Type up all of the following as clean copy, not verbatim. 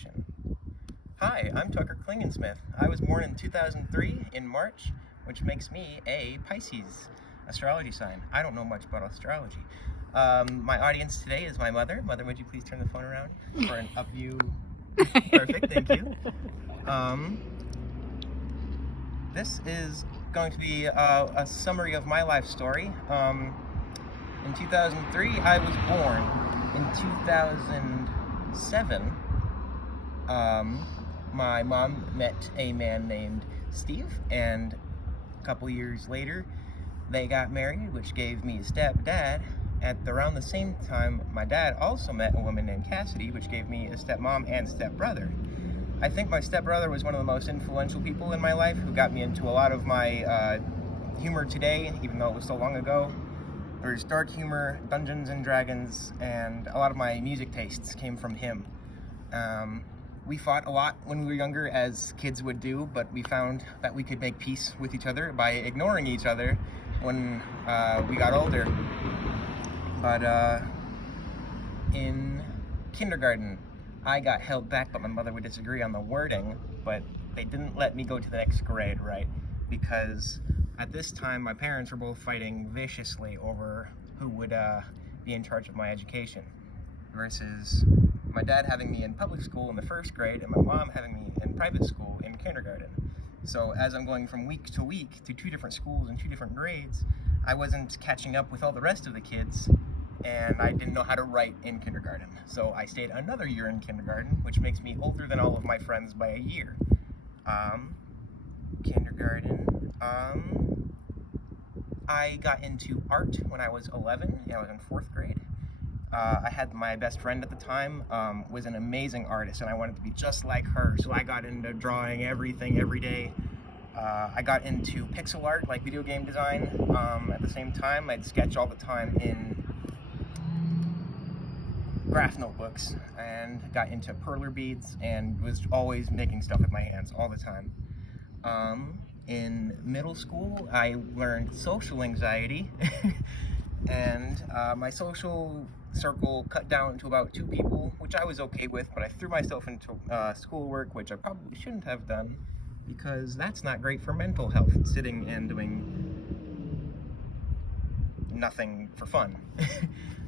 introduction. Hi, I'm Tucker Klingensmith. I was born in 2003 in March, which makes me a Pisces astrology sign. I don't know much about astrology. My audience today is my mother. Mother, would you please turn the phone around for an up view? Perfect, thank you. This is going to be a summary of my life story. In 2003, I was born. In 2007, my mom met a man named Steve, and a couple years later, they got married, which gave me a stepdad. At around the same time, my dad also met a woman named Cassidy, which gave me a stepmom and stepbrother. I think my stepbrother was one of the most influential people in my life, who got me into a lot of my humor today, even though it was so long ago. There's dark humor, Dungeons and Dragons, and a lot of my music tastes came from him. We fought a lot when we were younger, as kids would do, but we found that we could make peace with each other by ignoring each other when we got older. But in kindergarten, I got held back, but my mother would disagree on the wording, but they didn't let me go to the next grade, right? Because at this time, my parents were both fighting viciously over who would be in charge of my education, versus my dad having me in public school in the first grade and my mom having me in private school in kindergarten. So as I'm going from week to week to two different schools and two different grades, I wasn't catching up with all the rest of the kids, and I didn't know how to write in kindergarten. So I stayed another year in kindergarten, which makes me older than all of my friends by a year. Kindergarten. I got into art when I was 11. I was in 4th grade. I had my best friend at the time, was an amazing artist, and I wanted to be just like her, so I got into drawing everything every day. I got into pixel art, like video game design. At the same time, I'd sketch all the time in graph notebooks, and got into perler beads, and was always making stuff with my hands all the time. In middle school, I learned social anxiety, and my social circle cut down to about 2 people, which I was okay with, but I threw myself into schoolwork, which I probably shouldn't have done, because that's not great for mental health, sitting and doing nothing for fun.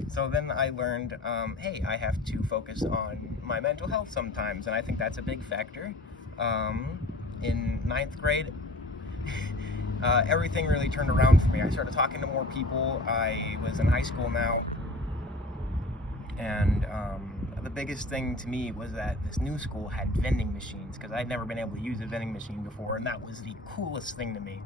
So then I learned, hey, I have to focus on my mental health sometimes, and I think that's a big factor. In 9th grade, everything really turned around for me. I started talking to more people. I was in high school now, and the biggest thing to me was that this new school had vending machines, because I'd never been able to use a vending machine before, and that was the coolest thing to me.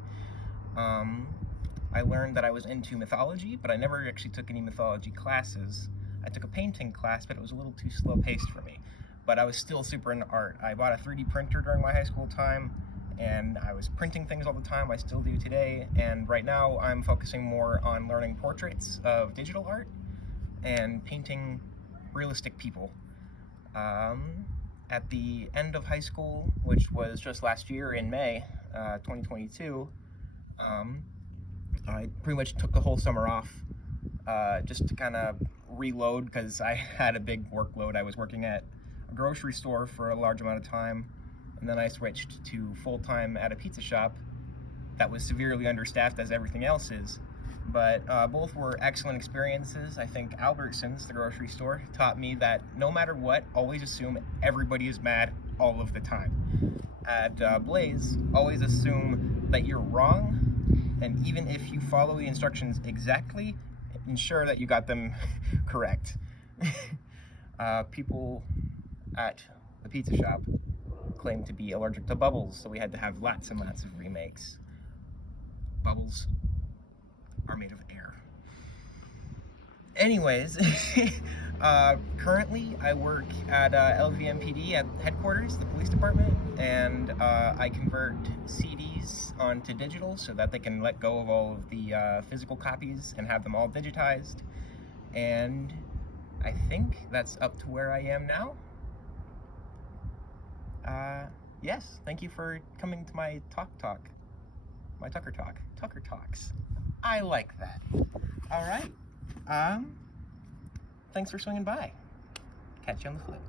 I learned that I was into mythology, but I never actually took any mythology classes. I took a painting class, but it was a little too slow-paced for me. But I was still super into art. I bought a 3D printer during my high school time, and I was printing things all the time. I still do today, and right now I'm focusing more on learning portraits of digital art and painting realistic people. At the end of high school, which was just last year in May 2022, I pretty much took the whole summer off just to kind of reload, because I had a big workload. I was working at a grocery store for a large amount of time, and then I switched to full-time at a pizza shop that was severely understaffed, as everything else is. But both were excellent experiences. I think Albertsons, the grocery store, taught me that no matter what, always assume everybody is mad all of the time. At Blaze, always assume that you're wrong, and even if you follow the instructions exactly, ensure that you got them correct. People at the pizza shop claimed to be allergic to bubbles, so we had to have lots and lots of remakes. Bubbles are made of air. Anyways, currently I work at LVMPD at headquarters, the police department, and I convert CDs onto digital so that they can let go of all of the physical copies and have them all digitized. And I think that's up to where I am now. Yes, thank you for coming to my my Tucker Talks. I like that. All right. Thanks for swinging by. Catch you on the flip.